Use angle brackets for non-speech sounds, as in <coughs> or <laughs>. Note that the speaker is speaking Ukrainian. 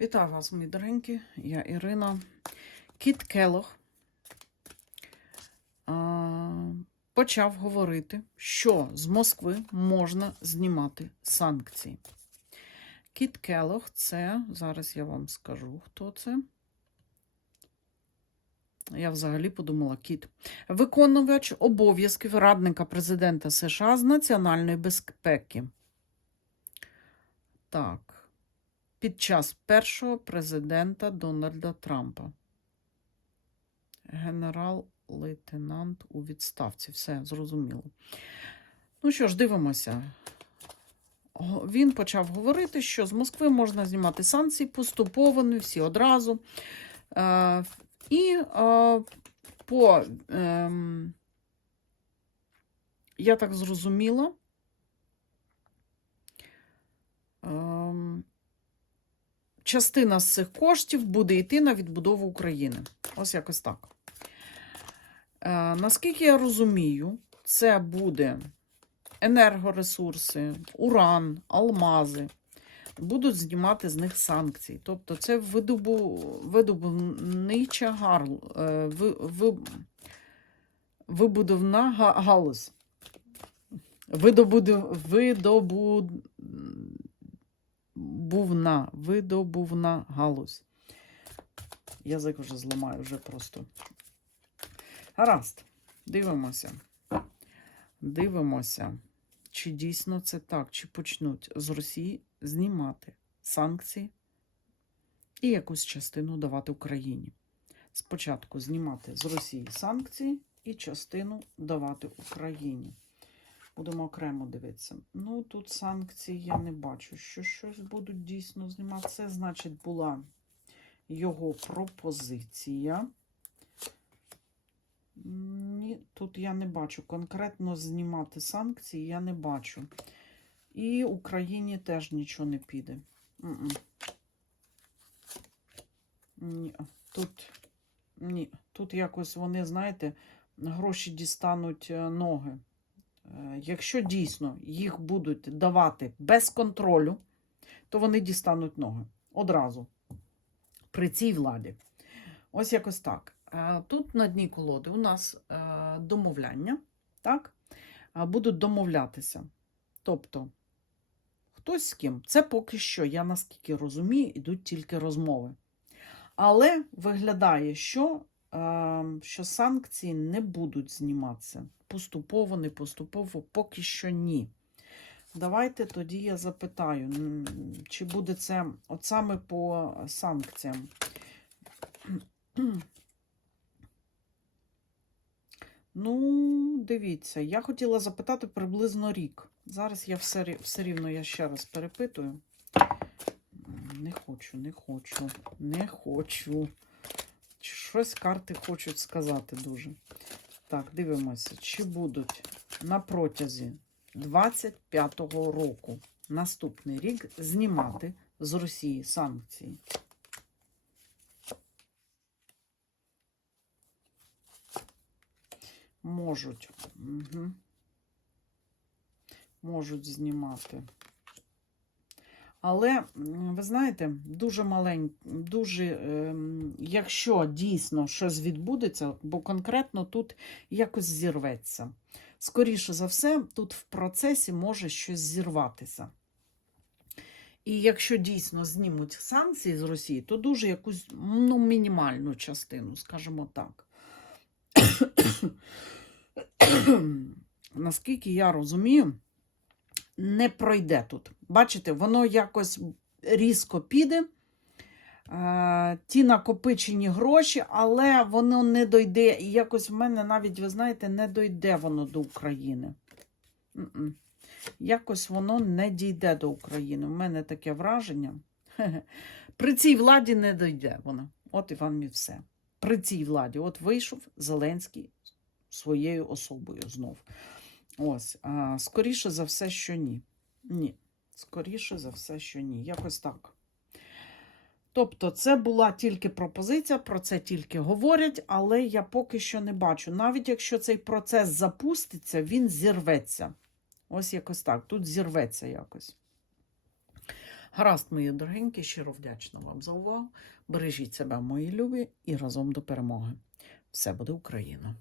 Вітаю вас, мої доренькі. Я Ірина. Кіт Келох почав говорити, що з Москви можна знімати санкції. Кіт Келох це, зараз я вам скажу, хто це. Я взагалі подумала кіт. Виконувач обов'язків радника президента США з національної безпеки. Так під час першого президента Дональда Трампа. Генерал-лейтенант у відставці. Все зрозуміло. Ну що ж, дивимося. Він почав говорити, що з Москви можна знімати санкції поступово, не всі одразу. Е, і е, по, ем, я так зрозуміла, частина з цих коштів буде йти на відбудову України. Ось якось так. Е, наскільки я розумію, це буде енергоресурси, уран, алмази. Будуть знімати з них санкції. Тобто це видобу, видобувнича гарл, е, ви, ви, вибудовна галузь. Видобуду, видобу, видобувна, видобувна галузь. Язик вже зламаю, вже просто. Гаразд, дивимося. Дивимося, чи дійсно це так, чи почнуть з Росії знімати санкції і якусь частину давати Україні. Спочатку знімати з Росії санкції і частину давати Україні. Будемо окремо дивитися. Ну, тут санкції я не бачу, що щось будуть дійсно знімати. Це, значить, була його пропозиція. Ні, тут я не бачу. Конкретно знімати санкції я не бачу. І Україні теж нічого не піде. Ні, тут, ні, тут якось вони, знаєте, гроші дістануть е, ноги. Е, Якщо дійсно їх будуть давати без контролю, то вони дістануть ноги одразу при цій владі. Ось якось так. Е, Тут на дні колоди у нас е, домовляння, так? Будуть домовлятися. Тобто, хтось з ким. Це поки що, я наскільки розумію, йдуть тільки розмови. Але виглядає, що, що санкції не будуть зніматися. Поступово, не поступово, поки що ні. Давайте тоді я запитаю, чи буде це от саме по санкціям. <clears throat> Ну, дивіться, я хотіла запитати приблизно рік. Зараз я все, все рівно я ще раз перепитую. Не хочу, не хочу, не хочу. Щось карти хочуть сказати дуже. Так, дивимося, чи будуть на протязі 25-го року наступний рік знімати з Росії санкції. Можуть. Угу. Можуть знімати. Але, ви знаєте, дуже маленько, дуже, ем, якщо дійсно щось відбудеться, бо конкретно тут якось зірветься. Скоріше за все, тут в процесі може щось зірватися. І якщо дійсно знімуть санкції з Росії, то дуже якусь ну, мінімальну частину, скажімо так. <coughs> Наскільки я розумію, не пройде тут. Бачите, воно якось різко піде. Ті накопичені гроші, але воно не дойде. І якось в мене навіть, ви знаєте, не дойде воно до України. Якось воно не дійде до України. У мене таке враження. <laughs> При цій владі не дойде воно. От і вам і все. При цій владі. От вийшов Зеленський своєю особою знов. Ось, а, скоріше за все, що ні. Ні. Скоріше за все, що ні. Якось так. Тобто, це була тільки пропозиція, про це тільки говорять, але я поки що не бачу. Навіть якщо цей процес запуститься, він зірветься. Ось якось так. Тут зірветься якось. Гаразд, мої дорогенькі, щиро вдячна вам за увагу. Бережіть себе, мої любі, і разом до перемоги. Все буде Україна!